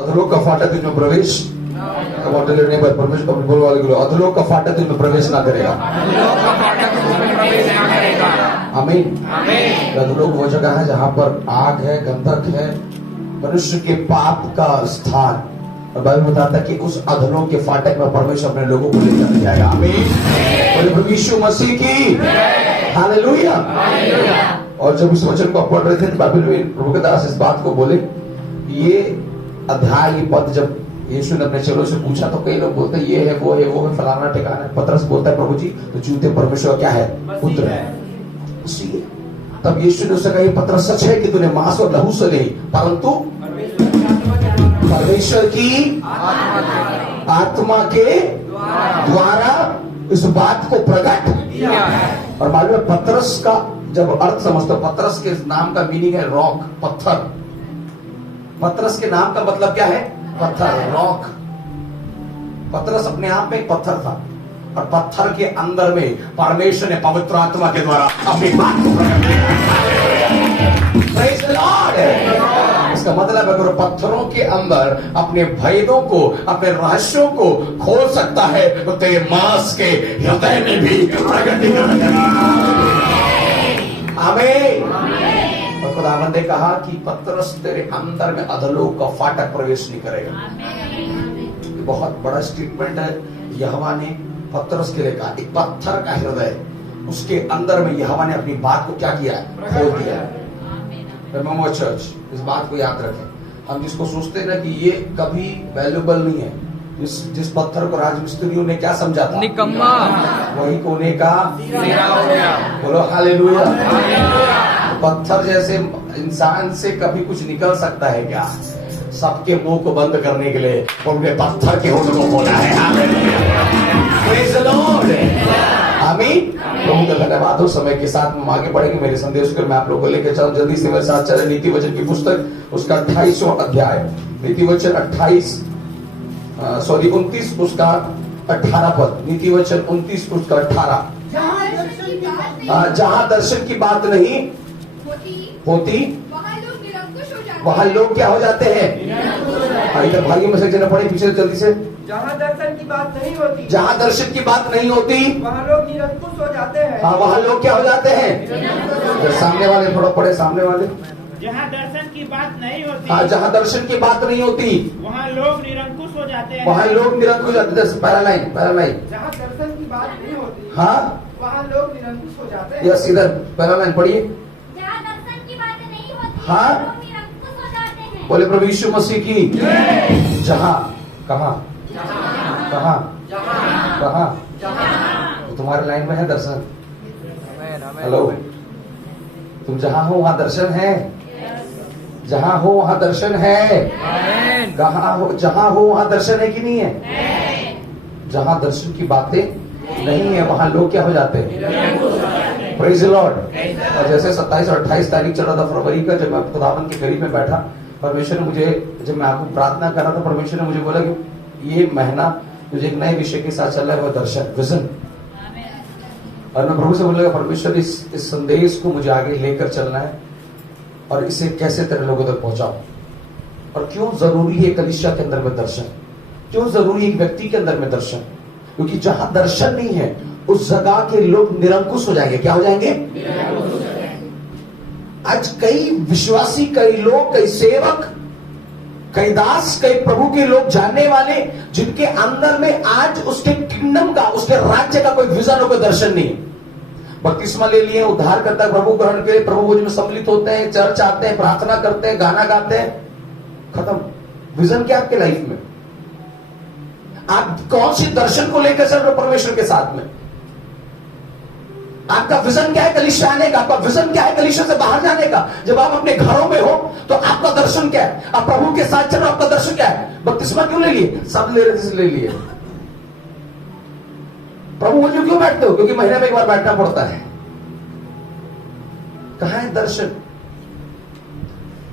अधोलोक का फाटक तुझमें प्रवेश परमेश्वर को बोलने वाले को अधोलोक का फाटक तुझमें प्रवेश ना करेगा। आमीन। अधोलोक वो जगह है जहां पर आग है, गंधक है, मनुष्य के पाप का स्थान। और बाइबल बताता है कि उस अधोलोक के फाटक में परमेश्वर अपने लोगों को लेकर जाएगा। आमीन। और यीशु मसीह की हालेलुया। और जब उस वचन को पढ़ रहे थे तो बाइबल में प्रभु के दास इस बात को बोले, ये अध्याय, ये पद जब यीशु ने अपने चेलों से पूछा तो कई लोग बोलते हैं ये है, वो है, फलाना ठिकाना है। पतरस बोलता है प्रभु जी तो जूते परमेश्वर क्या है? पुत्र है। इसलिए तब यीशु ने उससे कहा, पतरस सच है कि तूने मांस और लहू से नहीं परंतु परमेश्वर की आत्मा के द्वारा इस बात को प्रकट किया है। और मालूम है पतरस का जब अर्थ समझते, पतरस के नाम का मीनिंग है रॉक, पत्थर। पतरस के नाम का मतलब क्या है? पत्थर, रॉक। पतरस अपने आप में एक पत्थर था और पत्थर के अंदर में परमेश्वर ने पवित्र आत्मा के द्वारा अपनी बात को प्रकट किया। इसका मतलब अगर पत्थरों के अंदर अपने भेदों को, अपने रहस्यों को खोल सकता है तो तेरे मांस के हृदय में भी प्रकटीकरण आमीन। और खुदावंद ने कहा कि पतरस तेरे अंदर में अधोलोक का फाटक प्रवेश नहीं करेगा। बहुत बड़ा स्टेटमेंट है। यहोवा ने पतरस के लिए कहा, एक पत्थर का हृदय, उसके अंदर में यहोवा ने अपनी बात को क्या किया है? खोल दिया है। रिमेंबर चर्च, इस बात को याद रखें। हम जिसको सोचते हैं ना कि ये कभी वैल्यूबल नहीं है, जिस पत्थर को राजमिस्त्रियों ने क्या समझा था? निकम्मा। वही कोने का हीरा हो गया। बोलो हालेलुया। पत्थर जैसे इंसान से कभी कुछ निकल सकता है क्या? सबके मुंह को बंद करने के लिए उन्हें पत्थर के होठ को खोला है। Praise the lord. आमीन। प्रभु का धन्यवाद हो। समय के साथ हम आगे बढ़ेंगे। मेरे संदेश को मैं आप लोगों को लेकर चलूं, जल्दी से मेरे साथ चले। नीति वचन की पुस्तक उसका 28वां अध्याय, नीति वचन 29 उसका 18 पद। नीति वचन 29 उसका 18। जहां दर्शन की बात नहीं होती वहां लोग क्या हो जाते हैं? इधर भाइयों में से जना पड़े पीछे जल्दी से। जहाँ दर्शन की बात नहीं होती, जहाँ दर्शन की बात नहीं होती वहाँ लोग निरंकुश हो जाते हैं। हाँ, वहाँ लोग क्या हो जाते हैं? सामने वाले थोड़ा पड़े, सामने वाले। जहाँ दर्शन की बात नहीं होती, हाँ, जहाँ दर्शन की बात नहीं होती वहाँ लोग निरंकुश हो जाते हैं। वहाँ लोग निरंकुश हो जाते हैं। पहला लाइन। जहाँ दर्शन की बात नहीं होती, हाँ, वहाँ लोग निरंकुश हो जाते हैं। यस, इधर पहला लाइन पढ़िए। जहाँ दर्शन की बात नहीं होती, हाँ, लोग निरंकुश हो जाते हैं। बोले प्रभु यीशु मसीह की। जहाँ, कहाँ, कहाँ, कहाँ? तो तुम्हारे लाइन में है दर्शन। हेलो, तुम जहाँ हो वहाँ दर्शन है। जहाँ हो वहाँ दर्शन है। कहाँ हो, जहाँ हो वहाँ दर्शन है कि नहीं है? जहाँ दर्शन की बातें नहीं है वहाँ लोग क्या हो जाते हैं? Praise the Lord. और जैसे 27 और 28 तारीख चल रहा था फरवरी का, जब मैं खुदावंद के करीब में बैठा, परमेश्वर ने मुझे, जब मैं आपको प्रार्थना कर रहा था, परमेश्वर ने मुझे बोला कि ये महीना मुझे एक नए विषय के साथ चल रहा है, वो दर्शन, विजन। और मैं प्रभु से बोलने लगा, परमेश्वर इस संदेश को मुझे आगे लेकर चलना है और इसे कैसे तेरे लोगों तक पहुंचाऊं। और क्यों जरूरी है कलीसिया के अंदर में दर्शन? क्यों जरूरी है एक व्यक्ति के अंदर में दर्शन? क्योंकि जहां दर्शन नहीं है उस जगह के लोग निरंकुश हो जाएंगे। क्या हो जाएंगे? आज कई विश्वासी, कई लोग, कई सेवक, कई दास, कई प्रभु के लोग, जानने वाले, जिनके अंदर में आज उसके किंगडम का, उसके राज्य का कोई विजन और कोई दर्शन नहीं। बपतिस्मा ले लिए, उद्धार करता है, प्रभु ग्रहण के लिए प्रभु भोज में सम्मिलित होते हैं, चर्च आते हैं, प्रार्थना करते हैं, गाना गाते हैं, खत्म। विजन क्या आपके लाइफ में? आप कौन सी दर्शन को लेकर चल रहे हो परमेश्वर के साथ में? आपका विजन क्या है कलीसिया आने का? आपका विजन क्या है कलीसिया से बाहर जाने का? जब आप अपने घरों में हो तो आपका दर्शन क्या है? आप प्रभु के साथ चल रहे हो, आपका दर्शन क्या है? बपतिस्मा क्यों ले लिए? सब ले रहे थे, ले लिए। प्रभु भोज में क्यों बैठते हो? क्योंकि महीने में एक बार बैठना पड़ता है। कहां है दर्शन?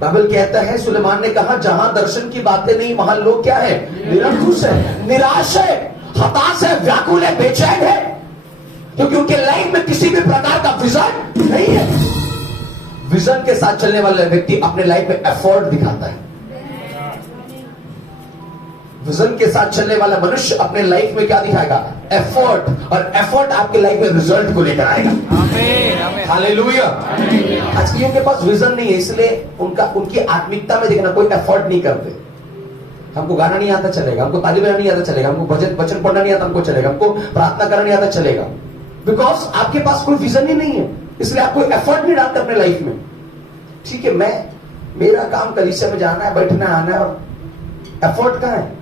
बाइबल कहता है, सुलेमान ने कहा, जहां दर्शन की बातें नहीं वहां लोग क्या है? निरंकुश है, निराश है, हताश है, व्याकुल है, बेचैन है, क्योंकि उनके लाइफ में किसी भी प्रकार का विजन नहीं है। विजन के साथ चलने वाला व्यक्ति अपने लाइफ में एफर्ट दिखाता है। विजन के साथ चलने वाला मनुष्य अपने लाइफ में क्या दिखाएगा? एफर्ट, और एफर्ट आपके लाइफ में रिजल्ट को लेकर आएगा। हालेलुया। आज के के पास विजन नहीं है, इसलिए उनकी आत्मिकता में देखना, कोई एफर्ट नहीं करते। हमको गाना नहीं आता चलेगा, हमको ताली बजाना नहीं आता चलेगा, हमको वचन पढ़ना नहीं आता हमको चलेगा, हमको प्रार्थना करना नहीं आता चलेगा, बिकॉज आपके पास कोई विजन ही नहीं है, इसलिए आप कोई एफर्ट नहीं डालते अपने लाइफ में। ठीक है, मेरा काम कलीसिया में जाना है, बैठना है, आना है, और एफर्ट कहां है?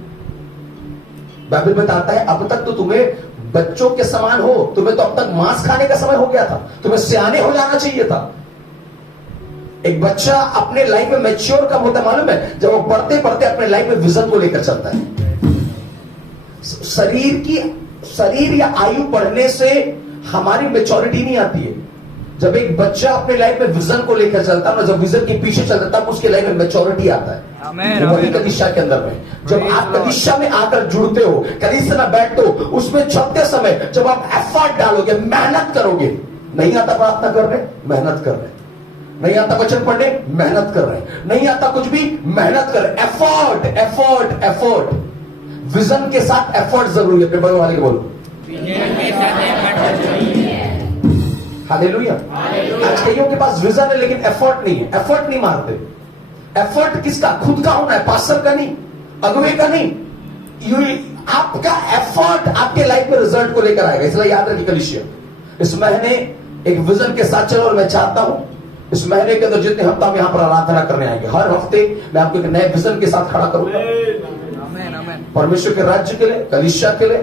बाइबल बताता है अब तक तो तुम्हें बच्चों के समान हो, तुम्हें तो अब तक मांस खाने का समय हो गया था, तुम्हें सियाने हो जाना चाहिए था। एक बच्चा अपने लाइफ में मैच्योर कब होता है मालूम है? जब वो पढ़ते पढ़ते अपने लाइफ में विजन को लेकर चलता है। शरीर या आयु बढ़ने से हमारी मैच्योरिटी नहीं आती है। जब एक बच्चा अपने लाइफ में विजन को लेकर चलता है ना, जब विजन के पीछे चलता है, तब उसके लाइफ में मैच्योरिटी आता है। वही कलीसिया के अंदर में, जब आप कलीसिया में आकर जुड़ते हो, कलीसिया में बैठते हो, उसमें चलते समय जब आप एफर्ट डालोगे, मेहनत करोगे, नहीं आता प्रार्थना कर रहे, मेहनत कर रहे, नहीं आता वचन पढ़ने, मेहनत कर रहे, नहीं आता कुछ भी, मेहनत कर रहे, एफर्ट एफर्ट एफर्ट। विजन के साथ एफर्ट जरूरी है। अपने बड़े वाले को बोलो हालेलुया। आज कईयों के पास विजन है लेकिन एफर्ट नहीं है, एफर्ट नहीं मारते। एफर्ट किसका? खुद का होना है, पास्टर का नहीं, अगुवे का नहीं। आपका एफर्ट आपके लाइफ में रिजल्ट को लेकर आएगा। इसलिए याद रखिए कलीसिया, इस महीने एक विजन के साथ चलो, और मैं चाहता हूं इस महीने के अंदर जितने हफ्ता हम यहां पर आराधना करने आएंगे, हर हफ्ते मैं आपको एक नए विजन के साथ खड़ा करूंगा, परमेश्वर के राज्य के लिए, कलीसिया के लिए,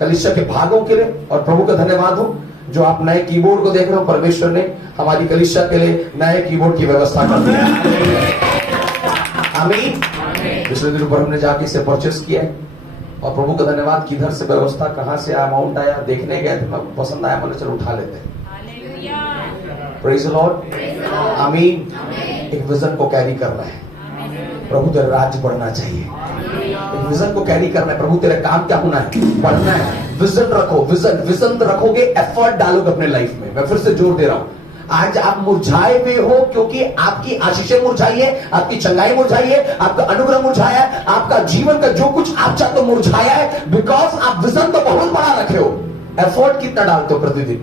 कलीसिया के भागों के लिए। और प्रभु का धन्यवाद हो जो आप नए कीबोर्ड को देख रहे हो, परमेश्वर ने हमारी कलीसिया के लिए नए कीबोर्ड की व्यवस्था कर दी। आमीन। पिछले दिनों पर हमने जाके इसे परचेस किया है, और प्रभु का धन्यवाद, किधर से व्यवस्था, कहां से अमाउंट आया, देखने गए थे, पसंद आया, मैंने चलो उठा लेते हैं। Praise the lord. आमीन। एक विजन को कैरी करना है, प्रभु तेरा राज्य बढ़ना चाहिए। एक विजन को कैरी करना है, प्रभु तेरा काम क्या होना है? बढ़ना है। विजन रखो, विजन रखोगे, एफर्ट डालोगे अपने लाइफ में। मैं फिर से जोर दे रहा हूं, आज आप मुरझाए हुए हो क्योंकि आपकी आशीषें मुरझाई है, आपकी चंगाई मुरझाई है, आपका अनुग्रह मुरझाया है, आपका जीवन का जो कुछ आप चाहते हो मुरझाया है, बिकॉज आप विजन तो बहुत बड़ा रखे हो। एफर्ट कितना डालते हो प्रतिदिन?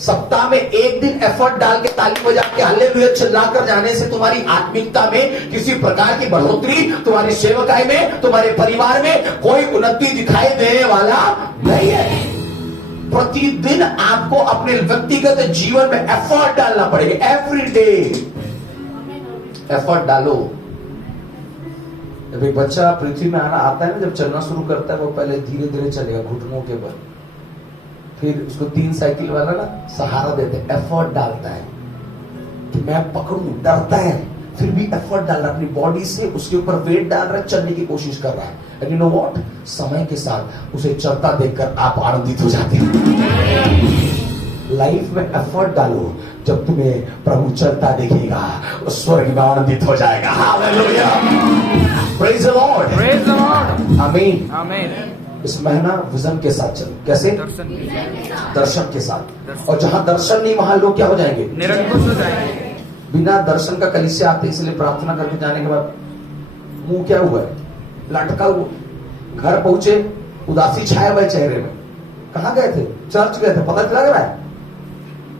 सप्ताह में एक दिन एफर्ट डाल के ताली बजा के हालेलुया चिल्लाकर जाने से तुम्हारी आत्मिकता में किसी प्रकार की बढ़ोतरी, तुम्हारी सेवकाई में, तुम्हारे परिवार में कोई उन्नति दिखाई देने वाला नहीं है। प्रतिदिन आपको अपने व्यक्तिगत जीवन में एफर्ट डालना पड़ेगा। एवरी डे एफर्ट डालो। जब एक बच्चा पृथ्वी में आना आता है ना, जब चलना शुरू करता है, वो पहले धीरे धीरे चलेगा घुटनों के बल, फिर उसको 3 साइकिल वाला ना सहारा देते, एफर्ट डालता है कि मैं पकड़ूं, डरता है, फिर भी एफर्ट डाल रहा है, अपनी बॉडी से उसके ऊपर वेट डाल रहा है, चलने की कोशिश कर रहा है। एंड यू नो व्हाट, समय के साथ उसे चलता देखकर आप आनंदित हो जाते हैं। लाइफ में एफर्ट डालो, जब तुम्हें प्रभु चलता देखेगा, उस स्वर्ग में आनंदित हो जाएगा। Hallelujah, praise the Lord, praise the lord, आमीन, आमीन। इस महीना विजन के साथ चलो। कैसे? दर्शन के साथ। और जहां दर्शन नहीं वहां लोग क्या हो जाएंगे? निरंकुश हो जाएंगे। बिना दर्शन का कलीसिया आते, इसलिए प्रार्थना करके जाने के बाद मुंह क्या हुआ है? लटका हुआ। घर पहुंचे, उदासी छाया हुआ चेहरे में। कहां गए थे? चर्च गए थे, पता लग रहा है?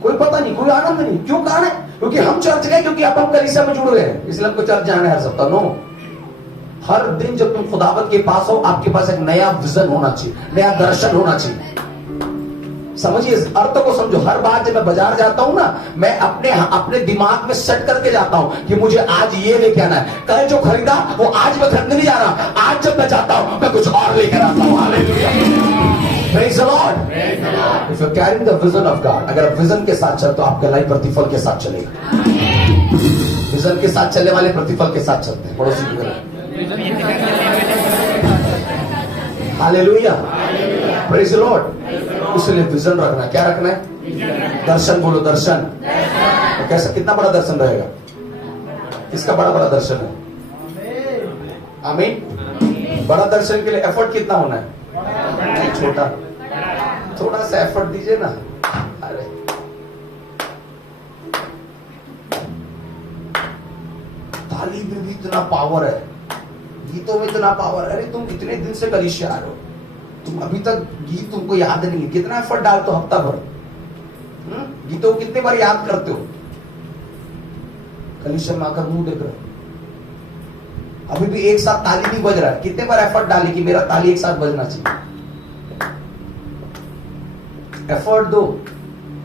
कोई पता नहीं, कोई आनंद नहीं। क्यों? कारण है क्योंकि हम चर्च गए, क्योंकि अब हम कलीसिया में जुड़ गए हैं, इसलिए हमको चर्च जाना है हर सप्ताह। नो, हर दिन जब तुम खुदावत के पास हो, आपके पास एक नया विजन होना चाहिए, नया दर्शन होना चाहिए। समझिए, इस अर्थ को समझो। हर बार जब मैं बाजार जाता हूं ना, मैं अपने दिमाग में सेट करके जाता हूं कि मुझे आज ये लेके आना है। कल जो खरीदा वो आज मैं खरीदने नहीं जा रहा, आज जब मैं जाता हूं मैं कुछ और लेकर आता हूं। Hallelujah, praise the Lord. If you carrying the vision of God, अगर आप विजन के साथ चलते हो, आपका लाइफ प्रतिफल के साथ चलेगा। विजन के साथ चलने वाले प्रतिफल के साथ चलते हैं। पड़ोसी की तरह। Hallelujah, praise the Lord. इसलिए विजन रखना। क्या रखना है? दर्शन बोलो, दर्शन। तो कैसा, कितना बड़ा दर्शन रहेगा? किसका बड़ा बड़ा दर्शन है? आमीन। बड़ा दर्शन के लिए एफर्ट कितना होना है? छोटा, थोड़ा सा एफर्ट दीजिए ना। अरे ताली में भी इतना पावर है, गीतों में इतना पावर, अरे तुम इतने दिन से कलीसिया आ रहे हो, तुम अभी तक गीत तुमको याद नहीं है, कितना एफर्ट डालते हो हफ्ता भर, गीतों को कितने बार याद करते हो, कलीसिया में आकर मुंह देख रहे हो, अभी भी एक साथ ताली नहीं बज रहा है, कितने बार एफर्ट डाले कि मेरा ताली एक साथ बजना चाहिए, एफर्ट दो।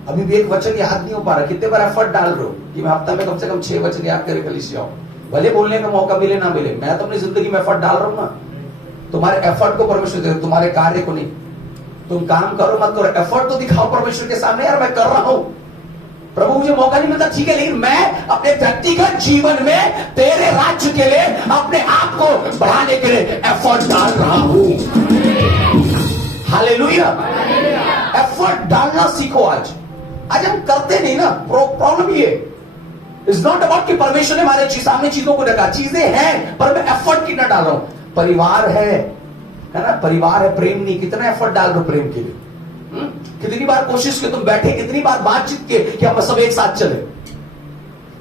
अभी भी एक वचन याद नहीं हो पा रहा, कितने बार एफर्ट डाल रहे हो कि मैं हफ्ता में कम से कम 6 वचन याद करके कलीसिया आऊं, भले बोलने का मौका मिले ना मिले, मैं तो अपनी जिंदगी में एफर्ट डाल रहा हूं ना। तुम्हारे एफर्ट को परमेश्वर दे, तुम्हारे कार्य को नहीं। तुम काम करो मत करो, एफर्ट तो दिखाओ परमेश्वर के सामने, यार मैं कर रहा हूं, प्रभु मुझे मौका नहीं मिलता ठीक है, लेकिन मैं अपने व्यक्तिगत जीवन में तेरे राज्य के लिए अपने आप को बढ़ाने के लिए एफर्ट डाल रहा हूं। हालेलुया। एफर्ट डालना सीखो। आज हम करते नहीं ना, प्रॉब्लम ये इज नॉट अबाउट कि परमेश्वर ने हमारे सामने चीजों को रखा, चीजें हैं पर मैं एफर्ट कितना डाल रहा हूं। परिवार है ना, परिवार है, प्रेम नहीं, कितना एफर्ट डाल रहे हो प्रेम के लिए। कितनी बार कोशिश की तुम बैठे, कितनी बार बातचीत के कि हम सब एक साथ चले,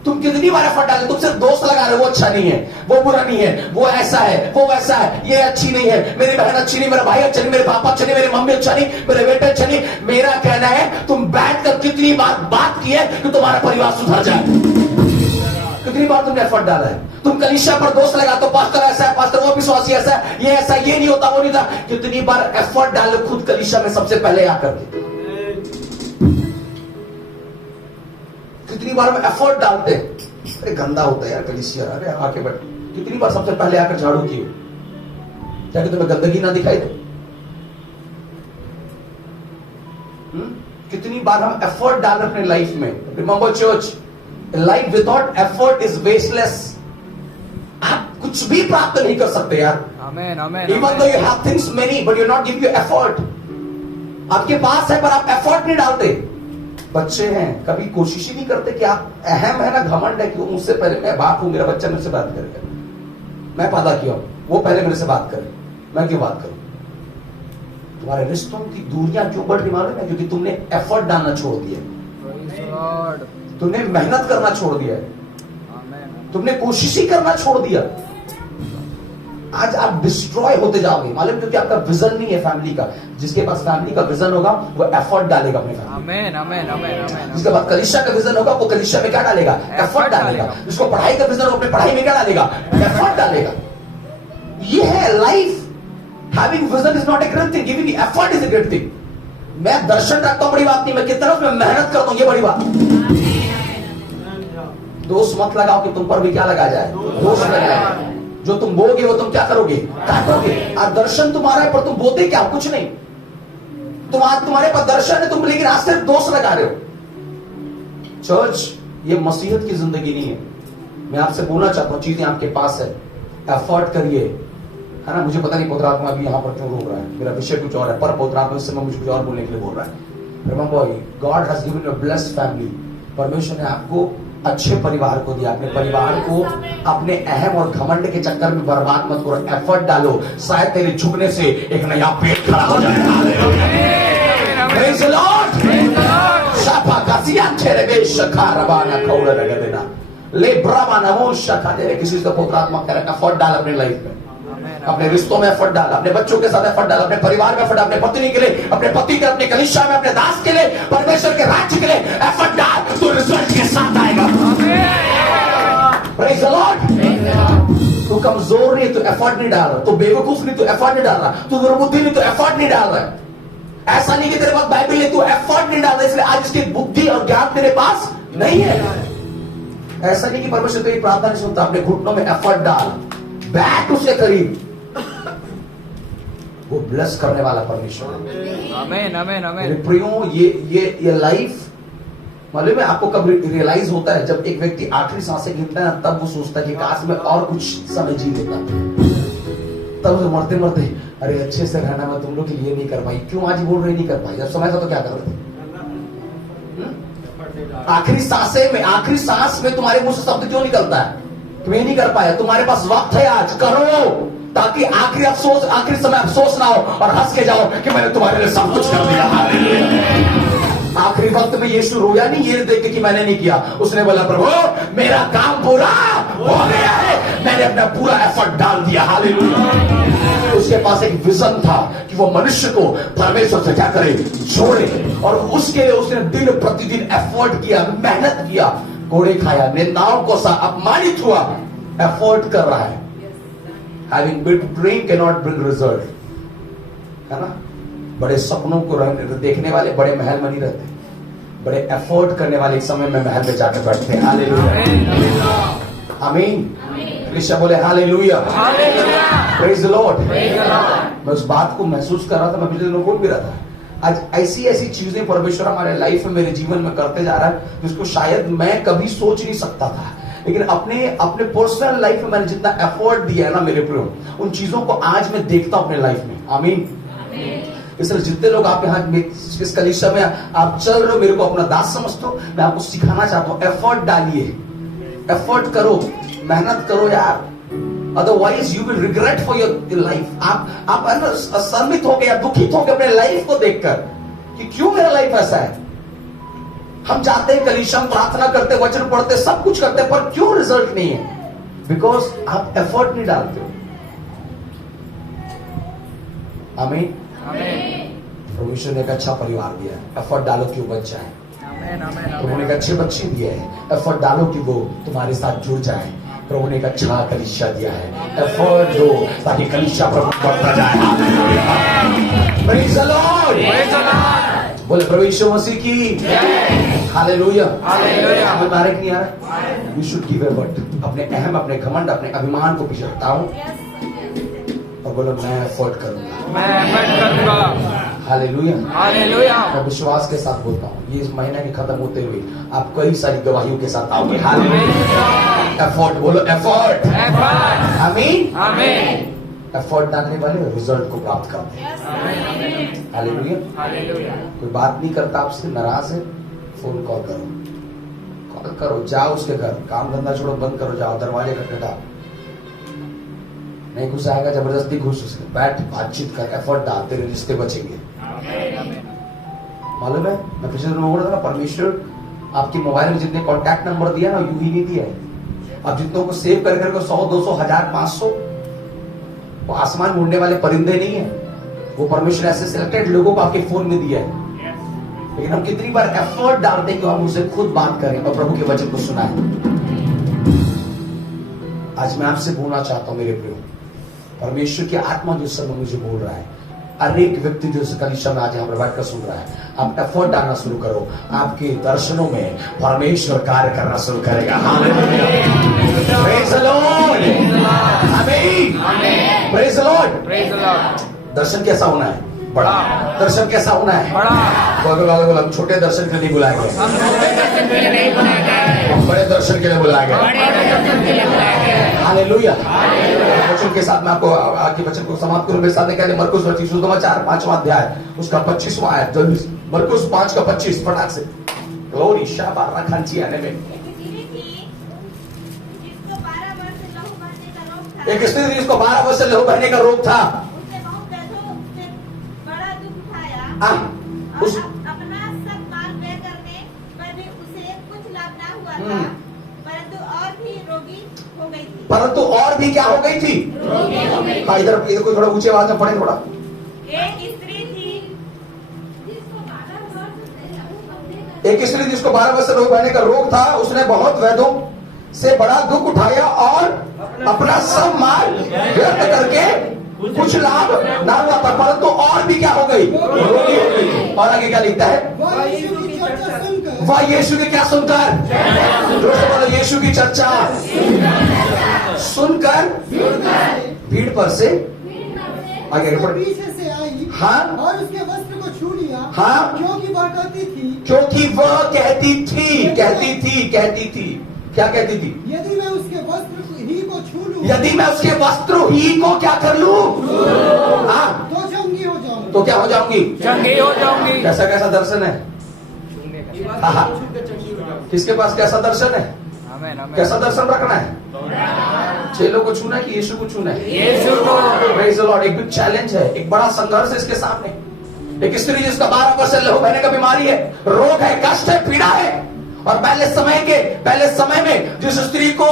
तुम कितनी बार एफर्ट डाले, तुम सिर्फ दोस्त लगा रहे हो, वो अच्छा नहीं है, वो बुरा नहीं है, वो ऐसा है, वो वैसा है, ये अच्छी नहीं है, मेरी बहन अच्छी नहीं, मेरा भाई अच्छा नहीं, मेरे पापा अच्छे नहीं, मेरी मम्मी अच्छा नहीं, मेरे बेटे अच्छे नहीं। मेरा कहना है तुम बैठकर कितनी बार बात की है कि तुम्हारा परिवार सुधर जाए, कितनी बार तुमने एफर्ट डाला है। तुम कलीसिया पर दोस्त लगा तो पास्टर ऐसा है, पास्टर वो विश्वासी ऐसा है, ये ऐसा, ये नहीं होता, वो नहीं था। कितनी बार एफर्ट डालो खुद कलीसिया में सबसे पहले आकर के, कितनी बार में एफर्ट डालते हैं, अरे गंदा होता है यार कलीसिया, अरे आके बैठ, कितनी बार सबसे पहले आकर झाड़ू किए, क्या कि तुम्हें गंदगी ना दिखाई दे। कितनी बार हम एफर्ट डाल रहे अपने लाइफ में। Remember church, life without effort is wasteless. आप कुछ भी प्राप्त नहीं कर सकते यार। Amen, amen, even though you have things many but you not give you effort. आपके पास है पर आप एफर्ट नहीं डालते। बच्चे हैं, कभी कोशिश ही नहीं करते कि आप, अहम है ना, घमंड है कि वो मुझसे पहले, मैं बाप हूं, मेरा बच्चा मेरे से बात करेगा, मैं पैदा किया हूं, वो पहले मेरे से बात करे, मैं क्यों बात करूं। तुम्हारे रिश्तों की दूरियां क्यों बढ़ रही मालूम है? क्योंकि तुमने एफर्ट डालना छोड़ दिया, तुमने मेहनत करना छोड़ दिया है, तुमने कोशिश ही करना छोड़ दिया। आज आप डिस्ट्रॉय होते जाओगे मालूम, क्योंकि आपका विजन नहीं है फैमिली का। जिसके पास फैमिली का विजन होगा वो एफर्ट डालेगा अपने फैमिली। आमेन, आमेन, आमेन, आमेन। जिसके पास कलीसिया का विजन होगा वो कलीसिया में क्या डालेगा? एफर्ट डालेगा। जिसको पढ़ाई का विजन होगा अपने पढ़ाई में क्या डालेगा? एफर्ट डालेगा। ये है life. Having vision is not a great thing, giving effort is a great thing. मैं दर्शन रखता हूं, बड़ी बात नहीं, मैं कितना उसमें मेहनत करता हूं, ये बड़ी बात। दोष मत लगाओ कि तुम पर भी क्या लगा जाए, दोष लगाए। जो तुम बोगे वो तुम क्या करोगे? काटोगे। और दर्शन तुम्हारा है पर तुम बोते क्या? कुछ नहीं। तुम आज तुम्हारे पास दर्शन है, तुम लेकिन आज सिर्फ दोष लगा रहे हो। चर्च, ये मसीहत की जिंदगी नहीं है। मैं आपसे बोलना चाहता हूं, चीजें आपके पास है, एफर्ट करिए, है ना। मुझे पता नहीं पौत्र आत्मा अभी यहाँ पर क्यों रोक रहा है, मेरा विषय कुछ और है, पर पौत्र आत्मा इस समय मुझे कुछ और बोलने के लिए बोल रहा है। Remember, God has given a blessed family. परमेश्वर ने आपको अच्छे परिवार को दिया। अपने परिवार को अपने अहम और घमंड के चक्कर में बर्बाद मत करो, एफर्ट डालो। शायद तेरे झुकने से एक नया पेट खड़ा हो जाएगा। Praise the lord. शापा कासिया छेरेबे शखा रबाना खौड़ा लगा देना ले ब्रामा नमो शखा दे। किसी से पवित्र आत्मा कह रहा है एफर्ट डाल अपने लाइफ में, अपने रिश्तों में एफर्ट डाल, अपने बच्चों के साथ एफर्ट डाल, अपने परिवार में एफर्ट डाल, अपने पत्नी के लिए, अपने पति के, अपने कलीसिया में, अपने दास के लिए, परमेश्वर के राज्य के लिए एफर्ट डाल, तो रिजल्ट के साथ आएगा। Praise the Lord. तू कमजोर नहीं तो एफर्ट नहीं डाल रहा, तू बेवकूफ नहीं तो एफर्ट नहीं डाल रहा, तू दुर्बुद्धि नहीं तो एफर्ट नहीं डाल रहा। ऐसा नहीं कि तेरे पास बाइबल है, तू एफर्ट नहीं डाल रहा, इसलिए आज इसकी बुद्धि और ज्ञान तेरे पास नहीं है। ऐसा नहीं कि परमेश्वर तेरी प्रार्थना नहीं सुनता। अपने घुटनों में एफर्ट डाल, बैठ उसके करीब, वो ब्लेस करने वाला परमेश्वर। आमेन, आमेन, आमेन। मेरे प्रियो, ये लाइफ मालूम है आपको कब रियलाइज होता है? जब एक व्यक्ति आखिरी सांसें गिनता है, तब वो सोचता है कि काश में और कुछ समय जी लेता। तब वो मरते मरते, अरे अच्छे से रहना, मैं तुम लोग के लिए नहीं कर पाई। क्यों आज बोल रहे नहीं कर पाई? जब समय था तो क्या कर रहे थे? आखिरी सांस में तुम्हारे मुंह से शब्द क्यों निकलता है? तुम्हें नहीं कर पाया। तुम्हारे पास वक्त है, आज करो, ताकि आखिरी समय अफसोस ना हो और हंस के जाओ कि मैंने तुम्हारे लिए सब कुछ कर दिया। आखिरी वक्त में यीशु रोया नहीं ये देख के कि मैंने नहीं किया। उसने बोला प्रभु मेरा काम पूरा हो गया है, मैंने अपना पूरा एफर्ट डाल दिया। हालेलुया। उसके पास एक विजन था कि वो मनुष्य को परमेश्वर से क्या करे, जोड़े, और उसके लिए उसने दिन प्रतिदिन एफर्ट किया, मेहनत किया, कोड़े खाया, निंदाओं को सा अपमानित हुआ, एफर्ट कर रहा है। Having big dream cannot bring result, है ना। बड़े सपनों को देखने वाले बड़े महल में नहीं रहते, बड़े एफर्ट करने वाले एक समय में महल में जाकर बैठते हैं। हालेलुया, आमीन। कृष्ण बोले हालेलुया, प्रेज द लॉर्ड। मैं उस बात को महसूस कर रहा था, मैं पिछले दिनों बोल भी रहा था। आज ऐसी ऐसी चीजें परमेश्वर हमारे लाइफ में, मेरे जीवन में करते जा रहा है जिसको शायद मैं कभी सोच नहीं सकता था, लेकिन अपने अपने पर्सनल लाइफ में मैंने जितना एफर्ट दिया है ना मेरे प्रियो, उन चीजों को आज मैं देखता हूं अपने लाइफ में। आमीन। इसलिए जितने लोग आप यहाँ इस कलीसिया में आप चल रहे हो, मेरे को अपना दास समझते हो, मैं आपको सिखाना चाहता हूँ, एफर्ट डालिए, एफर्ट करो, मेहनत करो यार, otherwise you will regret for your life. आप शर्मित हो गए या दुखित हो गए अपने लाइफ को देखकर कि क्यों मेरा लाइफ ऐसा है। हम जाते हैं कलीसिया में, प्रार्थना करते, वचन पढ़ते, सब कुछ करते, पर क्यों रिजल्ट नहीं है? बिकॉज आप एफर्ट नहीं डालते हो। आमीन। परमेश्वर ने एक अच्छा परिवार दिया है, एफर्ट डालो कि वो बच जाए। प्रभु ने एक अच्छे बच्चे दिए हैं, एफर्ट डालो कि वो तुम्हारे साथ जुड़ जाए। प्रभु ने एक अच्छा कलीसिया दिया है, एफर्ट दो ताकि कलीसिया प्रभु बढ़ता जाए। Praise the Lord. बोले प्रभु यीशु मसीह की हालेलुया। हमें मारे नहीं आ रहा, यू शुड गिव एफर्ट। अपने अहम, अपने घमंड, अपने अभिमान को पीछे हटाओ और बोलो मैं एफर्ट करूंगा, मैं एफर्ट करूंगा। Hallelujah, hallelujah. मैं विश्वास के साथ बोलता हूँ, ये इस महीने के खत्म होते हुए आप कई सारी गवाहियों के साथ आओगे। हालेलुया। एफर्ट बोलो, एफर्ट, एफर्ट। आमीन, आमीन। एफर्ट डालने वाले रिजल्ट को प्राप्त करते हैं। हालेलुया। हालेलुया। कोई बात नहीं करता आपसे, नाराज है, फोन कॉल करो, कॉल करो, जाओ उसके घर, काम धंधा छोड़ो, बंद करो, जाओ, दरवाजे खटखटाओ। नहीं घुस आएगा, जबरदस्ती घुस, उसके बैठ, बातचीत कर, एफर्ट डाल, तेरे रिश्ते बचेंगे। मालूम है, मैं पिछले दिन बोल रहा था ना, परमेश्वर आपके मोबाइल में जितने कॉन्टैक्ट नंबर दिया ना, यूं ही नहीं दिया है। आप जितनों को सेव कर करके 100, 200, 1000, 500, वो आसमान में उड़ने वाले परिंदे नहीं है, वो परमेश्वर ऐसे सिलेक्टेड लोगों को आपके फोन में दिया है। लेकिन हम कितनी बार एफर्ट डालते हैं कि हम उनसे खुद बात करें और प्रभु के वचन को सुनाएं। आज मैं आपसे बोलना चाहता हूं मेरे प्रियो, परमेश्वर की आत्मा जो समय मुझे बोल रहा है, हर एक व्यक्ति जो कलीसिया में आज यहाँ पर बैठकर सुन रहा है, आप एफर्ट डालना शुरू करो, आपके दर्शनों में परमेश्वर कार्य करना शुरू करेगा। Hallelujah. Praise the lord. Amen. Praise the lord. Praise the lord. दर्शन कैसा होना है? बड़ा। दर्शन कैसा होना है? बड़ा। बोलो, हम छोटे दर्शन के लिए नहीं बुलाए गए, हम बड़े दर्शन के लिए बुलाए गए। हालेलुया। वचन के साथ मैं आपको आपके वचन को समाप्त करूं। मेरे साथ क्या मरकुस 4-5वां अध्याय उसका 25वां आयत, जल्दी मरकुस 5 का 25 फटाक से। ग्लोरी शाबारा खांची आने में एक स्त्री थी जिसको 12 वर्ष से लहू बहने का रोग था। उस अपना सब माल व्यय करने पर भी उसे कुछ लाभ ना हुआ था, परंतु और भी रोगी हो गई थी। परंतु और भी क्या हो गई थी? रोगी हो गई। हाँ, इधर कोई थोड़ा ऊंचे आवाज में पढ़े थोड़ा। एक स्त्री थी जिसको 12 वर्ष से लहू बहने का रोग था, उसने बहुत वैद्यों से बड़ा दुख उठाया और अपना सब माल व्यर्थ करके कुछ लाभ ना हुआ था, परंतु और भी क्या हो गई? रोगी हो गई। और आगे क्या लिखता है? वह यीशु की क्या सुनकर? यीशु की चर्चा सुनकर भीड़ पर से आगे पीछे से आई। हाँ, और उसके वस्त्र को छू लिया। हाँ, क्योंकि वह कहती थी क्या कहती थी? यदि मैं उसके वस्त्र ही को छू लूं, यदि मैं उसके वस्त्र ही को क्या कर लूं, हाँ, तो चंगी हो जाऊंगी। तो क्या हो जाऊंगी? चंगी हो जाऊंगी। कैसा कैसा दर्शन है? हाँ, किसके पास कैसा दर्शन है? कैसा दर्शन रखना है? चेलों को छूना है कि यीशु को छूना है? यीशु को। Praise the Lord. एक बिग चैलेंज है, एक बड़ा संघर्ष है इसके सामने। एक स्त्री जिसका 12 वर्ष से लहू बहने का बीमारी है, रोग है, कष्ट है, पीड़ा है, और पहले समय में जिस स्त्री को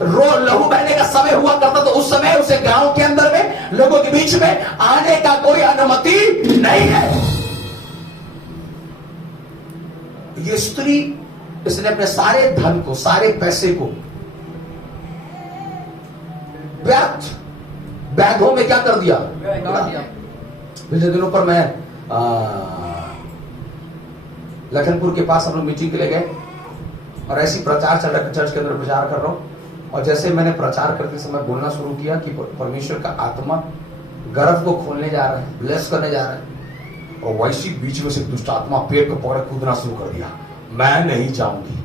लहू बहने का समय हुआ करता तो उस समय उसे गांव के अंदर में लोगों के बीच में आने का कोई अनुमति नहीं है। ये स्त्री, इसने अपने सारे धन को, सारे पैसे को व्यर्थ बैगों में क्या कर दिया? पिछले दिनों पर मैं लखनपुर के पास हम लोग मीटिंग के लिए गए और ऐसी प्रचार चल रहा है, चर्च के अंदर प्रचार कर रहा हूं और जैसे मैंने प्रचार करते समय बोलना शुरू किया कि परमेश्वर का आत्मा गर्भ को खोलने जा रहा है, ब्लेस करने जा रहा है, और वैसी बीच में से दुष्ट आत्मा पेड़ को पकड़ कूदना शुरू कर दिया। मैं नहीं जाऊंगी,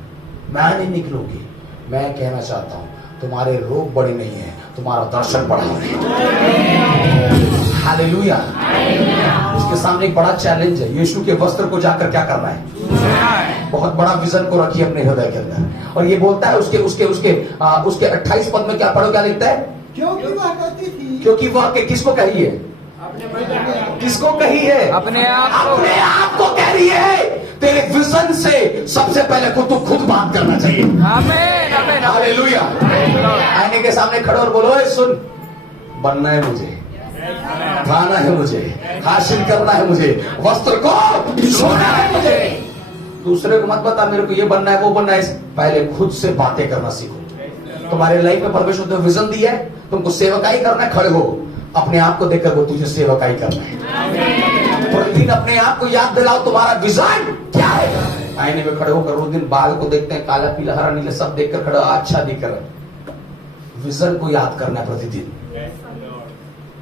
मैं नहीं निकलूंगी। मैं कहना चाहता हूं तुम्हारे रोग बड़े नहीं है, तुम्हारा दर्शन बड़ा है। हालेलुया। उसके सामने एक बड़ा चैलेंज है, यीशु के वस्त्र को जाकर क्या करना है? बहुत बड़ा विजन को रखिए अपने हृदय के अंदर। और ये बोलता है उसके 28 पद में क्या पढ़ो, क्या लिखता है? क्योंकि वह कहती थी, क्योंकि वह किसको कही है? किसको कही है? अपने आप को कह रही है। तेरे विजन से सबसे पहले तू खुद बात करना चाहिए। आमीन, आमीन, हालेलुया। आईने के सामने खड़ो और बोलो, सुन, बनना है मुझे, खाना है मुझे, हासिल करना है मुझे, वस्त्र को छूना है मुझे। दूसरे को मत बता मेरे को ये बनना है वो बनना है, पहले खुद से बातें करना सीखो। तुम्हारे लाइफ में परमेश्वर ने विजन दिया है, तुमको सेवकाई करना है, खड़े हो, अपने आप को देखकर वो तुझे सेवकाई करना है। प्रतिदिन अपने आप को याद दिलाओ तुम्हारा विजन क्या है। आईने में खड़े होकर रोज दिन बाल को देखते हैं, काला पीला हरा नीला सब देखकर खड़े, अच्छा दिख रहा। विजन को याद करना है प्रतिदिन।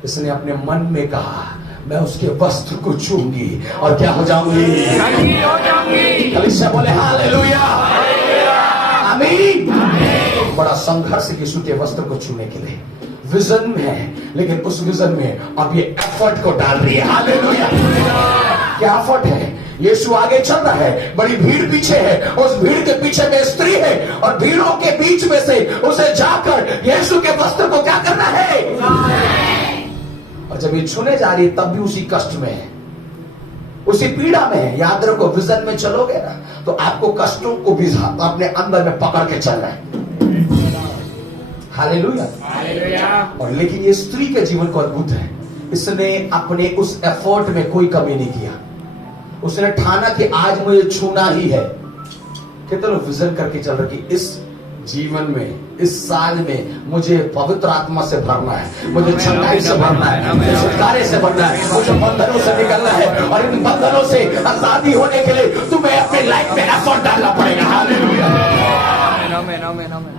इसने अपने मन में कहा मैं उसके वस्त्र को छूंगी और क्या हो जाऊंगी? हो जाऊंगी। कलीसिया बोले हालेलुया, आमीन। बड़ा संघर्ष यीशु के वस्त्र को छूने के लिए विजन में है, लेकिन उस विजन में अब ये एफर्ट को डाल रही है। हालेलुया। क्या एफर्ट है? यीशु आगे चल रहा है, बड़ी भीड़ पीछे है, उस भीड़ के पीछे में स्त्री है और भीड़ों के बीच में से उसे जाकर यीशु के वस्त्र को क्या करना है? और जब ये छूने जा रही है तब भी उसी कष्ट में है, उसी पीड़ा में है। याद रखो, विजन में चलोगे ना तो आपको कष्टों को भी अपने अंदर में पकड़ के चलना है। हालेलुया। और लेकिन ये स्त्री के जीवन को अद्भुत है, इसने अपने उस एफर्ट में कोई कमी नहीं किया। उसने ठाना कि आज मुझे छूना ही है। कितने लोग विजन करके चल रहे कि इस जीवन में, इस साल में मुझे पवित्र आत्मा से भरना है, मुझे चंगाई से भरना है, मुझे छुटकारे से भरना है, मुझे बंधनों से निकलना है, और इन बंधनों से आजादी होने के लिए तुम्हें अपने लाइफ में एफर्ट डालना पड़ेगा। हालेलुया। आमीन, आमीन, आमीन।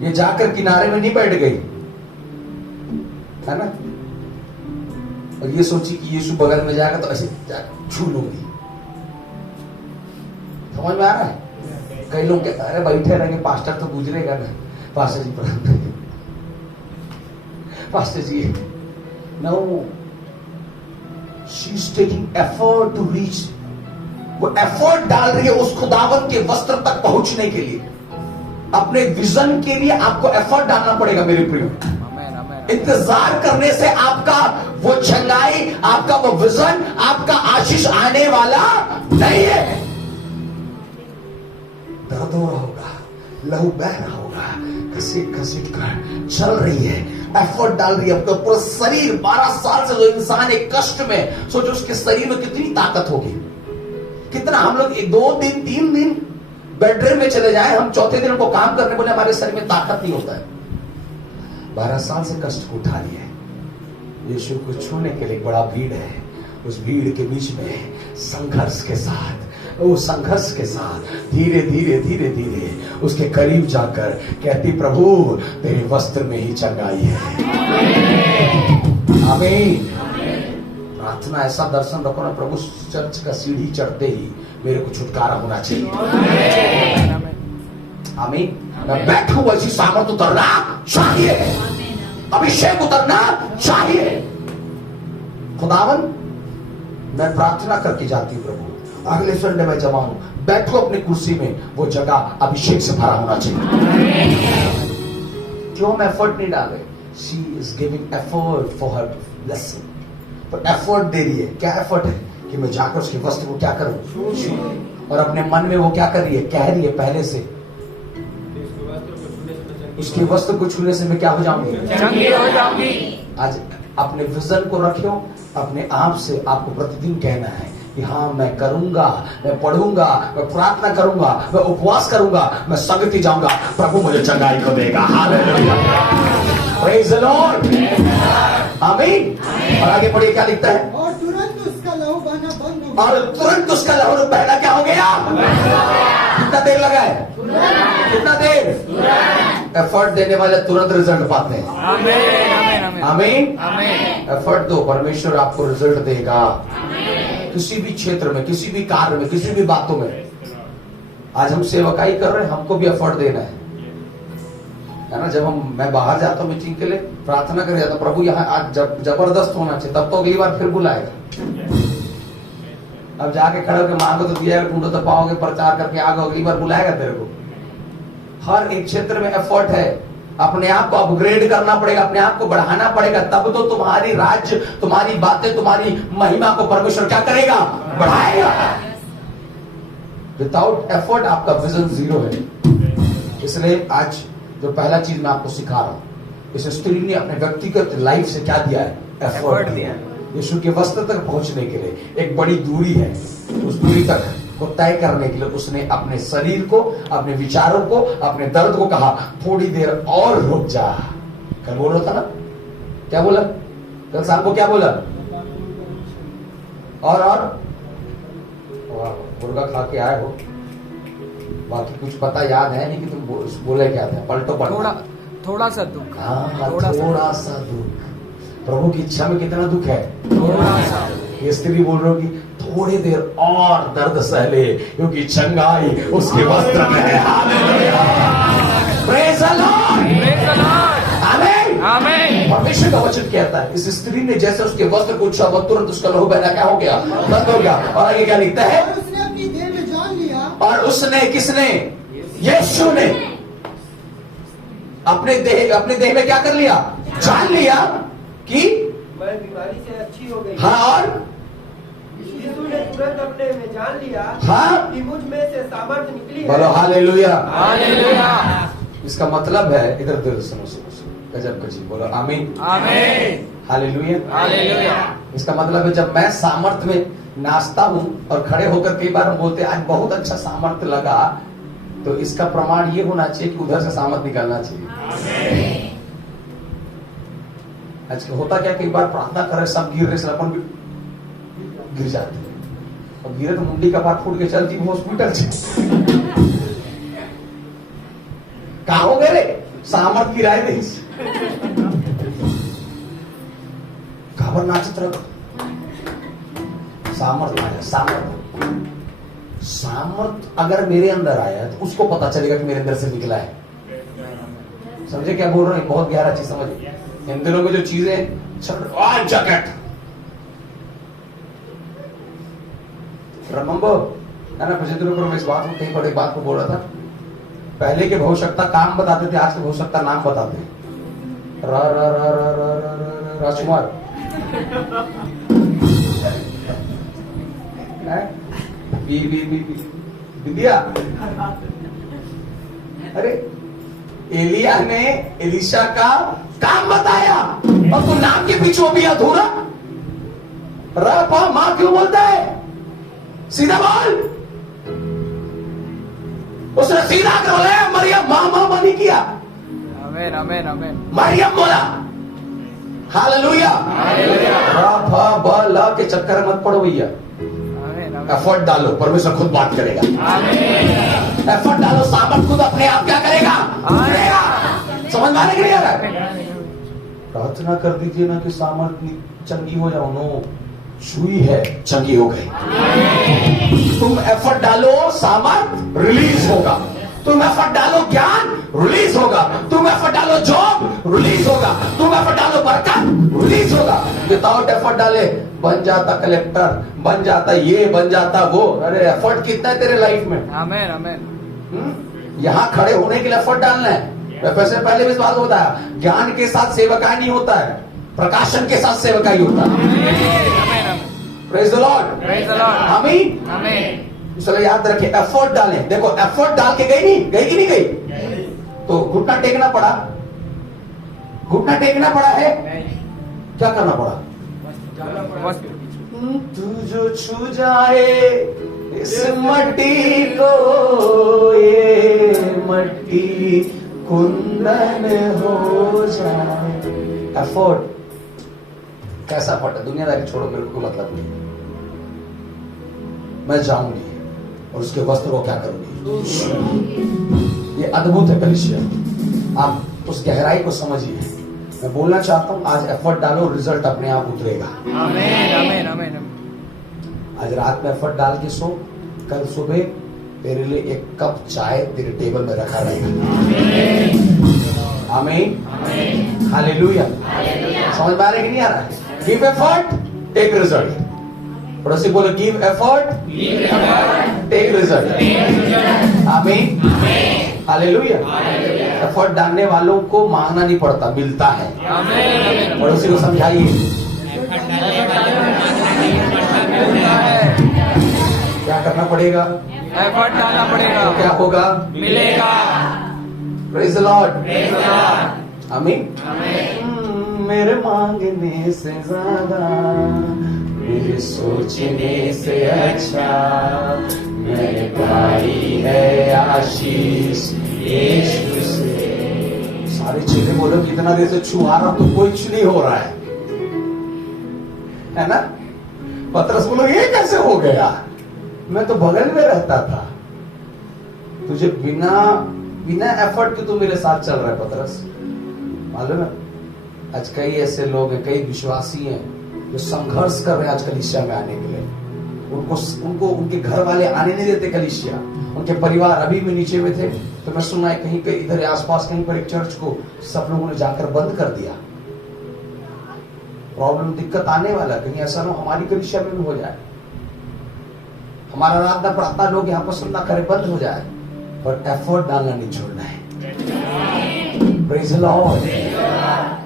ये जाकर किनारे में नहीं बैठ गई, है ना, और ये सोची कि यीशु बगल में जाएगा तो ऐसे छू लूंगी। समझ में आ रहा है? कई लोग कहते अरे बैठे रहेंगे, पास्टर तो गुजरेगा ना। Pastor ji pastor ji no, she is taking effort to reach. वो एफर्ट डाल रही है उस खुदावन के वस्त्र तक पहुंचने के लिए। अपने विजन के लिए आपको एफर्ट डालना पड़ेगा मेरे प्रियो। इंतजार करने से आपका वो चंगाई, आपका वो विजन, आपका आशीष आने वाला नहीं है। दर्द हो रहा होगा, लहू बह रहा होगा, घसीट घसीट कर चल रही है, एफर्ट डाल रही है। अपना पूरा शरीर 12 साल से जो इंसान एक कष्ट में, सोचो उसके शरीर में कितनी ताकत होगी। कितना हम लोग 2 दिन 3 दिन बेडरूम में चले जाए, हम चौथे दिन उनको काम करने बोले, हमारे शरीर में ताकत नहीं होता है। 12 साल से कष्ट को उठा लिया है। यीशु को छूने के लिए बड़ा भीड़ है, उस भीड़ के बीच में संघर्ष के साथ, उस संघर्ष के साथ धीरे धीरे धीरे धीरे उसके करीब जाकर कहती प्रभु तेरे वस्त्र में ही चंगाई है। आमीन। प्रार्थना ऐसा दर्शन रखो ना, प्रभु चर्च का सीढ़ी चढ़ते ही मेरे को छुटकारा होना चाहिए। आमीन। मैं बैठा हुआ ऐसी सामर्थ उतरना चाहिए, अभिषेक उतरना चाहिए। खुदावन मैं प्रार्थना करके जाती हूँ प्रभु, अगले संडे में जमा हूं, बैठो अपनी कुर्सी में, वो जगह अभिषेक से भरा होना चाहिए। क्यों हम एफर्ट नहीं डाले? She is giving effort for her blessing. पर एफर्ट दे रही है। क्या एफर्ट है? कि मैं जाकर उसके वस्त्र को क्या करूं? और अपने मन में वो क्या कर रही है, कह रही है पहले से, उसके वस्त्र को छूने से मैं क्या हो जाऊंगी, चंगी हो जाऊंगी। आज अपने विजन को रखियो, अपने आप से आपको प्रतिदिन कहना है कि हाँ मैं करूंगा, मैं पढ़ूंगा, मैं प्रार्थना करूंगा, मैं उपवास करूंगा, मैं संगति जाऊंगा, प्रभु मुझे चंगाई को देगा। हालेलुया, प्रेज द लॉर्ड, आमीन। और आगे पढ़िए क्या लिखता है, और तुरंत उसका लहू बहना बंद हो और तुरंत उसका लहू बहना क्या हो गया, कितना देर लगा है, कितना देर, एफर्ट देने वाले तुरंत रिजल्ट पाते हैं। आमीन आमीन आमीन। आमीन। एफर्ट दो, परमेश्वर आपको रिजल्ट देगा। किसी भी क्षेत्र में, किसी भी कार्य में, किसी भी बातों में। आज हम सेवकाई कर रहे हैं, हमको भी एफर्ट देना है ना। जब मैं बाहर जाता हूँ मीटिंग के लिए, प्रार्थना कर जाता हूँ, प्रभु यहाँ आज जबरदस्त होना चाहिए, तब तो अगली बार फिर बुलाएगा। अब जाके खड़े होकर मांगो तो दिया, ढूंढो तो पाओगे, प्रचार करके आगे अगली बार बुलाएगा तेरे को। हर एक क्षेत्र में एफर्ट है, अपने आप को अपग्रेड करना पड़ेगा, अपने आप को बढ़ाना पड़ेगा, तब तो तुम्हारी राज्य, तुम्हारी बातें, तुम्हारी महिमा को परमेश्वर क्या करेगा, बढ़ाएगा। विदाउट एफर्ट आपका विजन जीरो है। इसलिए आज जो पहला चीज मैं आपको सिखा रहा हूं, इस स्त्री ने अपने व्यक्तिगत लाइफ से क्या दिया है, एफर्ट दिया। यीशु के वस्त्र तक पहुंचने के लिए एक बड़ी दूरी है, उस दूरी तक को तय करने के लिए उसने अपने शरीर को, अपने विचारों को, अपने दर्द को कहा थोड़ी देर और रुक जा। कल बोल रहा था ना, क्या बोला कल शाम को, क्या बोला, और मुर्गा खा के आए हो, बाकी कुछ पता याद है नहीं कि तुम बोले क्या था, पलटो पलटो, थोड़ा सा दुख, हाँ थोड़ा सा दुख। प्रभु की इच्छा में कितना दुख है, थोड़ा सा। ये स्त्री बोल रही होगी थोड़ी देर और दर्द सह ले, क्योंकि चंगाई उसके वस्त्र में है। Hallelujah, praise the Lord, praise the lord, आमीन आमीन। परमेश्वर का वचन कहता है, इस स्त्री ने जैसे उसके वस्त्र को छुआ, तुरंत उसका लहू बहना क्या हो गया, बंद हो गया। और आगे क्या लिखता है, और उसने अपनी देह में जान लिया, और उसने, किसने, यीशु ने अपने देह में क्या कर लिया, जान लिया कि मैं बीमारी से अच्छी हो गई। हाँ, और यीशु ने तुरंत अपने में जान लिया हाँ, कि मुझ में से सामर्थ्य निकली है। बोलो हालेलुया, हालेलुया। इसका मतलब है, इधर दिल सुनो सुनो सुनो, गजब का चीज बोलो, आमीन आमीन हालेलुया हालेलुया। इसका मतलब है जब मैं सामर्थ्य में नाचता हूं और खड़े होकर कई बार हम बोलते हैं आज बहुत अच्छा सामर्थ्य लगा, तो इसका प्रमाण ये होना चाहिए कि उधर से सामर्थ्य निकलना चाहिए। आज होता क्या, कई बार प्रार्थना कर रहे सब गिर रहे, सब अपन भी गिर जाते हैं, और गिरे तो मुंडी का पार फूट के चलती हॉस्पिटल से। कहा हो गए रे, सामर्थ गिराए नहीं, खबर नाचित रहो, सामर्थ आया, सामर्थ अगर मेरे अंदर आया तो उसको पता चलेगा कि मेरे अंदर से निकला है। समझे क्या बोल रहे हैं, बहुत गहरा चीज समझिए। इन दिनों में जो चीजें जैकेट रिमेंबर है ना, पिछले दिनों पर मैं इस बात को कहीं पर एक बात को बोल रहा था, पहले के भविष्यता काम बताते थे, आज के भविष्यता नाम बताते हैं। राजकुमार दिया, अरे एलिया ने एलिशा का काम बताया और तू नाम के पीछे भी अधूरा रहा, मां क्यों बोलता है, सीधा बोल। उसने सीधा बोला, मरियम मां नहीं किया, आमीन आमीन आमीन। मरियम बोला, हालेलुया। रफा बला के चक्कर में मत पड़ो भैया, एफर्ट डालो, परमेश्वर खुद बात करेगा। एफर्ट डालो, सामर्थ खुद अपने आप क्या करेगा, समझ में आने के लिए आ रहा है। प्रार्थना कर दीजिए ना कि सामर्थ चंगी हो जाओ, नो, सुई है चंगी हो गई। तुम एफर्ट डालो, सामर्थ रिलीज होगा। तुम एफर्ट डालो, ज्ञान रिलीज होगा। तुम एफर्ट डालो, जॉब रिलीज होगा। तुम एफर्ट डालो, बरकत रिलीज होगा। विदाउट एफर्ट डाले बन जाता कलेक्टर, बन जाता ये, बन जाता वो। अरे एफर्ट कितना है तेरे लाइफ में, आमीन आमीन। यहाँ खड़े होने के लिए एफर्ट डालना है। वैसे पहले भी इस बात को बताया, ज्ञान के साथ सेवकाई नहीं होता है, प्रकाशन के साथ सेवकाई होता है। Praise the Lord, praise the lord, आमीन। आमीन। इसलिए याद रखिए, एफर्ट डालें। देखो एफर्ट डाल के गई नहीं, गई कि नहीं गई? तो घुटना टेकना पड़ा, घुटना टेकना पड़ा है, क्या करना पड़ा? तू जो छू जाए इस मट्टी को, ये मट्टी कुंदन हो जाए। एफर्ट कैसा फट है? दुनियादारी छोड़ो, मेरे को मतलब नहीं। मैं जाऊंगी और उसके वस्त्र को क्या करूंगी। ये अद्भुत है कलीसिया, आप उस गहराई को समझिए। मैं बोलना चाहता हूं, आज एफर्ट डालो, रिजल्ट अपने आप उतरेगा। आमीन आमीन आमीन। आज रात में एफर्ट डाल के सो, कल सुबह तेरे लिए एक कप चाय तेरे टेबल में रखा रहेगा। आमीन हालेलुया। समझ में आ रहा है कि नहीं आ रहा है? Give effort, take result. पड़ोसी बोलो, गिव एफर्ट, टेक रिजल्ट। आमीन हालेलुया। एफर्ट डालने वालों को मांगना नहीं पड़ता, मिलता है। पड़ोसी को समझाइए, क्या करना पड़ेगा? एफर्ट डालना पड़ेगा, तो क्या होगा? मिलेगा। Praise the lord. आमीन। मेरे मांगने से ज्यादा, मेरे सोचने से अच्छा मैंने पाई है आशीष यीशु से। सारे चेले बोलो, कितना देर से छुआ रहा तो कुछ नहीं हो रहा है ना? पतरस बोलो, ये कैसे हो गया? मैं तो बगल में रहता था। तुझे बिना एफर्ट के तू मेरे साथ चल रहा है पतरस। मालूम है, आज कई ऐसे लोग हैं, कई विश्वासी हैं जो संघर्ष कर रहे हैं आज कलीसिया में आने के लिए। उनको उनके घर वाले आने नहीं देते कलीसिया, उनके परिवार अभी भी नीचे में थे। तो मैं सुना है कहीं पे इधर आसपास कहीं पर एक चर्च को सब लोगों ने जाकर बंद कर दिया। प्रॉब्लम, दिक्कत आने वाला, कहीं ऐसा ना हमारी कलीसिया में भी हो जाए, हमारा आराधना प्रार्थना लोग यहाँ पर सुनना करे बंद हो जाए। पर एफर्ट डालना नहीं छोड़ना है। Praise the Lord.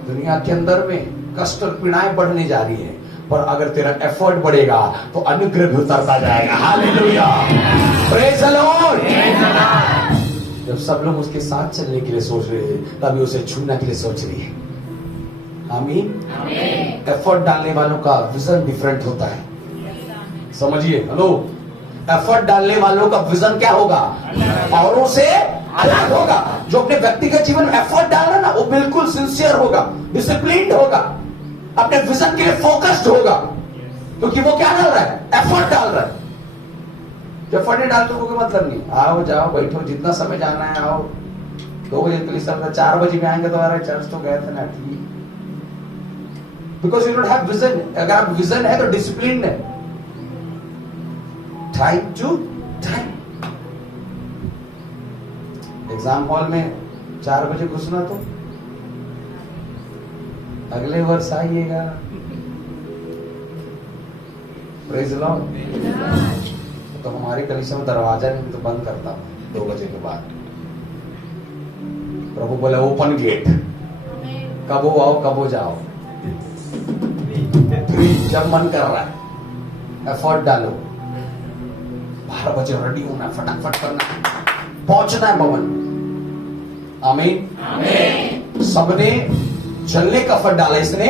दुनिया के अंदर में कष्ट और पीड़ाएं बढ़ने जा रही है, पर अगर तेरा एफर्ट बढ़ेगा तो अनुग्रह भी उतरता जाएगा। हालेलुया। Praise the Lord. जब सब लोग उसके साथ चलने के लिए सोच रहे हैं, तभी उसे छूने के लिए सोच रही है। आमीन। एफर्ट डालने वालों का विजन डिफरेंट होता है, समझिए। हेलो, एफर्ट डालने वालों का विजन क्या होगा? औरों से अलग होगा। जो अपने व्यक्तिगत जीवन में एफर्ट डाल रहा है ना, वो बिल्कुल सिंसियर होगा, डिसिप्लिन्ड होगा, अपने विजन के लिए फोकस्ड होगा, क्योंकि वो क्या डाल रहा है? एफर्ट डाल रहा है। जो एफर्ट नहीं डालते कोई मतलब नहीं। आओ जाओ बैठो, जितना समय जाना है आओ। 2 बजे के लिए सब 4 बजे में आएंगे तो अरे चर्च तो गए थे ना, ठीक। Because you don't have vision. अगर आप विजन है तो डिसिप्लिन है। Time to time. Exam hall में 4 बजे घुसना तो अगले वर्ष आइएगा। Praise the Lord. तो हमारे कलीसिया में दरवाजा नहीं तो बंद करता हूं 2 बजे के बाद। प्रभु बोला ओपन गेट, कब हो आओ कब हो जाओ। जब मन कर रहा है एफर्ट डालो। 12 बजे रेडी होना, फटाफट करना, पहुंचना है भवन। आमीन। सबने चलने का एफर्ट डाला, इसने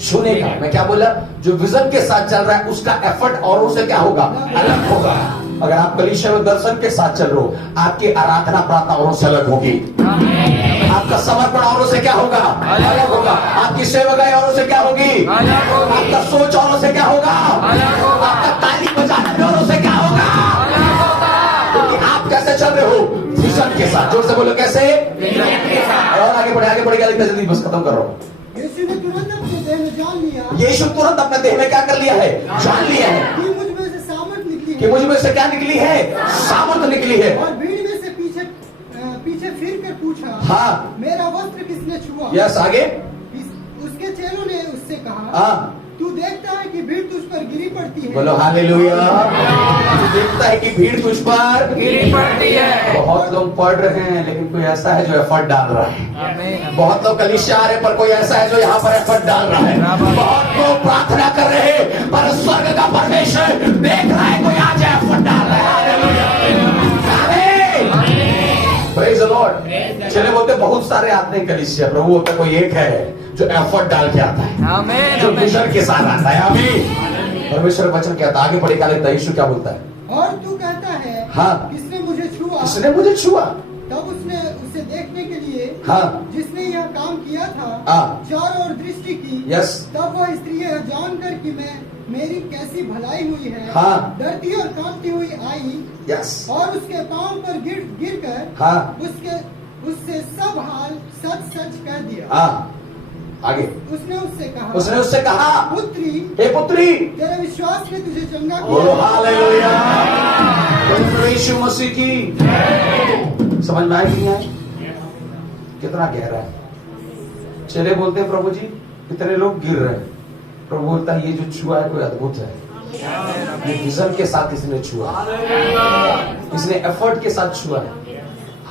छूने का। मैं क्या बोला? जो विजन के साथ चल रहा है उसका एफर्ट औरों से क्या होगा? अलग होगा। अगर आप कलीसिया में दर्शन के साथ चल रहे हो, आपकी आराधना प्रार्थना औरों से अलग होगी। आपका समर्पण औरों से क्या होगा? अलग होगा। आपकी सेवकाई औरों से क्या होगी? आपका सोच औरों से क्या होगा? आपका ताली बजाना औरों से क्या होगा? क्योंकि आप कैसे चल रहे हो? विजन के साथ। जोर से बोलो, कैसे? और आगे बढ़े लिखते जल्दी, बस खत्म कर रहा हूं। यीशु ने तुरंत अपने देह में जान लिया यीशु तुरंत अपने देह में क्या कर लिया है? जान लिया है कि मुझ में से सामर्थ निकली कि मुझ में से क्या निकली है? सामर्थ निकली है। और भीड़ में से पीछे फिर कर पूछा, हाँ। मेरा वस्त्र किसने छुआ? यस, आगे। उसके चेलों ने उससे कहा, हाँ। तू देखता है कि भीड़ तुझ पर गिरी पड़ती है। बोलो हालेलुया। तू देखता है कि भीड़ तुझ पर गिरी पड़ती है। बहुत लोग पढ़ रहे हैं लेकिन कोई ऐसा है जो एफर्ट डाल रहा है। आमीन। बहुत लोग कलीसिया आ रहे पर कोई ऐसा है जो यहाँ पर एफर्ट डाल रहा है। बहुत लोग प्रार्थना कर रहे हैं पर स्वर्ग का परमेश्वर देख रहा है कोई आज एफर्ट डाल रहा है। लॉर्ड। चले बोलते बहुत सारे आते हैं कलीसिया, प्रभु बोलता कोई एक है जो एफर्ट डाल के आता है, आमीन, जो आमीन। विजन के साथ आता है। आमीन। परमेश्वर वचन कहता है, आगे पढ़े का यीशु क्या बोलता है? और तू कहता है हाँ। किसने मुझे छुआ? उसने मुझे छुआ। तब उसने उसे देखने के लिए हाँ। जिसने यह काम किया था हाँ। चारों ओर दृष्टि की। यस। तब वह स्त्री यह जानकर कि मेरी कैसी भलाई हुई है, हाँ। डरती और कांपती हुई आई यस। और उसके पांव पर गिर कर हाँ। उससे सब हाल सच सच कह दिया। हाँ। आगे उसने उससे कहा पुत्री, हे पुत्री, तेरे विश्वास ने तुझे चंगा बोलो किया। हालेलुया। बोलो यीशु मसीह की। समझ में आया कि नहीं आया? कितना गहरा है। चले बोलते हैं प्रभु जी कितने लोग गिर रहे हैं, प्रभु बोलता है ये जो छुआ है कोई अद्भुत है। ये विजन के साथ इसने छुआ, इसने एफर्ट के साथ छुआ है।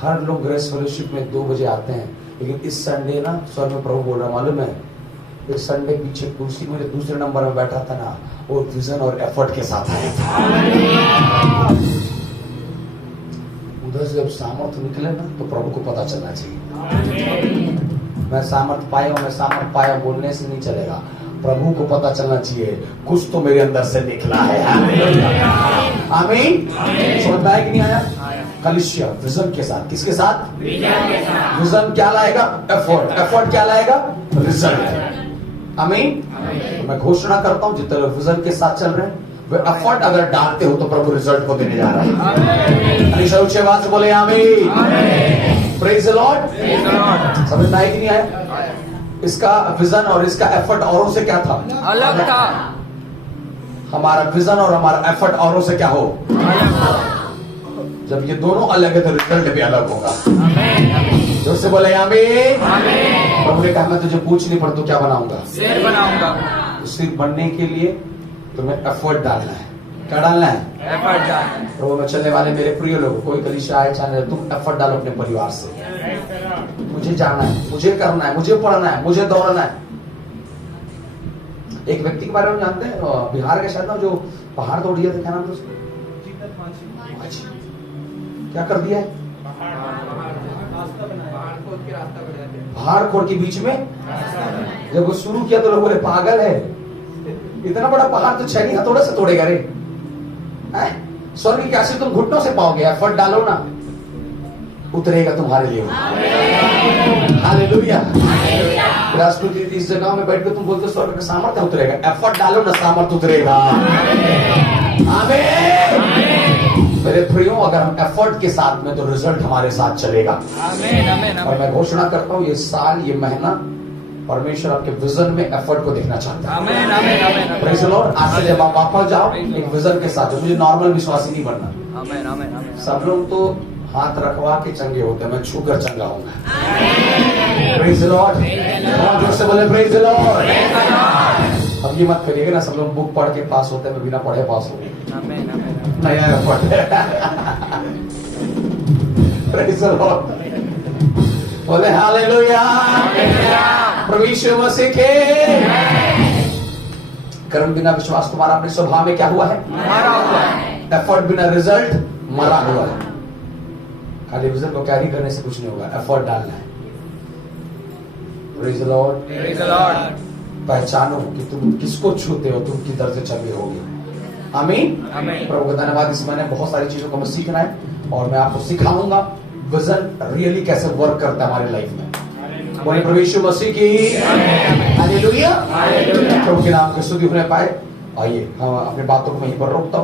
हर लोग ग्रेस फेलोशिप में 2 बजे आते हैं, लेकिन इस संडे ना स्वर में प्रभु बोल रहा मालूम है, इस संडे पीछे कुर्सी में दूसरे नंबर में बैठा था ना, वो विजन और एफर्ट के साथ आया था। उधर से जब सामर्थ निकले ना तो प्रभु को पता चलना चाहिए मैं सामर्थ पाया बोलने से नहीं चलेगा, प्रभु को पता चलना चाहिए कुछ तो मेरे अंदर से निकला है। आमीन। समझ में आया कि नहीं आया? कलीसिया विजन के साथ, किसके साथ? विजन क्या लाएगा? एफर्ट। एफर्ट क्या लाएगा? रिजल्ट। आमीन। तो मैं घोषणा करता हूं जितने लोग विजन के साथ चल रहे हैं वे एफर्ट अगर डालते हो तो प्रभु रिजल्ट को देने जा रहा है। अलीशा ऊंची आवाज से बोले आमीन। Praise the Lord. समझ में आया कि नहीं आया? इसका विजन और इसका एफर्ट औरों से क्या था? अलग था। हमारा विजन और हमारा एफर्ट औरों से क्या हो? जब ये दोनों अलग है तो रिजल्ट भी अलग होगा। जोर से बोले आमीन। प्रभु ने कहा मैं तुझे पूछ नहीं पर तू क्या बनाऊंगा? शेर बनाऊंगा। तो सिर्फ बनने के लिए तुम्हें एफर्ट डालना है। क्या डालना है? एफर्ट डालना। प्रभु में चलने वाले मेरे प्रिय लोग, कोई कलीसिया आए चाहे तुम एफर्ट डालो अपने परिवार से। मुझे जाना है, मुझे करना है, मुझे पढ़ना है, मुझे दौड़ना है। एक व्यक्ति के बारे में जानते हैं, बिहार के शायद ना, जो पहाड़ तोड़ दिया था, क्या नाम था उसका? क्या कर दिया है? पहाड़ खोद के बीच में जब वो शुरू किया तो लोग बोले पागल है, इतना बड़ा पहाड़ तो 6 हथौड़े से तोड़ेगा रे। स्वर्ग की आशीष तुम घुटनों से पाओगे, एफर्ट डालो ना, उतरेगा तुम्हारे लिए। हालेलुया। राष्ट्रपति इस जगह में बैठ के तुम बोलते स्वर्ग का सामर्थ्य उतरेगा, एफर्ट डालो ना, सामर्थ्य उतरेगा। आमीन। मेरे प्रियो अगर हम एफर्ट के साथ में तो रिजल्ट हमारे साथ चलेगा। आमीन, आमीन, और मैं घोषणा करता हूँ ये साल, ये महीना परमेश्वर आपके विजन में एफर्ट को देखना चाहता है। आमीन, आमीन, आमीन। Praise the Lord. आज से जब आप वापस जाओ एक विजन के साथ, मुझे नॉर्मल विश्वासी नहीं बनना। आमीन, आमीन, आमीन। सब लोग तो हाथ रखवा के चंगे होते हैं, मैं छूकर चंगा होऊंगा। Praise the Lord. और जोर से बोले प्रेज़ द लॉर्ड। अब ये मत करिएगा ना सब लोग बुक पढ़ के पास होते हैं, मैं बिना पढ़े पास हो गया। आमीन, आमीन। नया एफर्ट। Praise the Lord. बोले हालेलुया। प्रभु यीशु मसीह के। कर्म बिना विश्वास तुम्हारा अपने स्वभाव में क्या हुआ है? मरा हुआ है। एफर्ट बिना रिजल्ट मरा हुआ है। खाली विजन को कैरी करने से कुछ नहीं होगा, एफर्ट डालना है। Praise the lord. Praise the Lord. पहचानो कि तुम किसको छूते हो, तुम किधर से चले होगे। आमीन। आमीन। प्रभु का धन्यवाद। इस महीने बहुत सारी चीजों को हमें सीखना है और मैं आपको सिखाऊंगा विजन रियली कैसे वर्क करता है हमारे लाइफ में। बोले प्रभु यीशु मसीह की हालेलुया। प्रभु के नाम की स्तुति होने पाए। आइए हम अपने बातों को वहीं पर रोकता हूँ।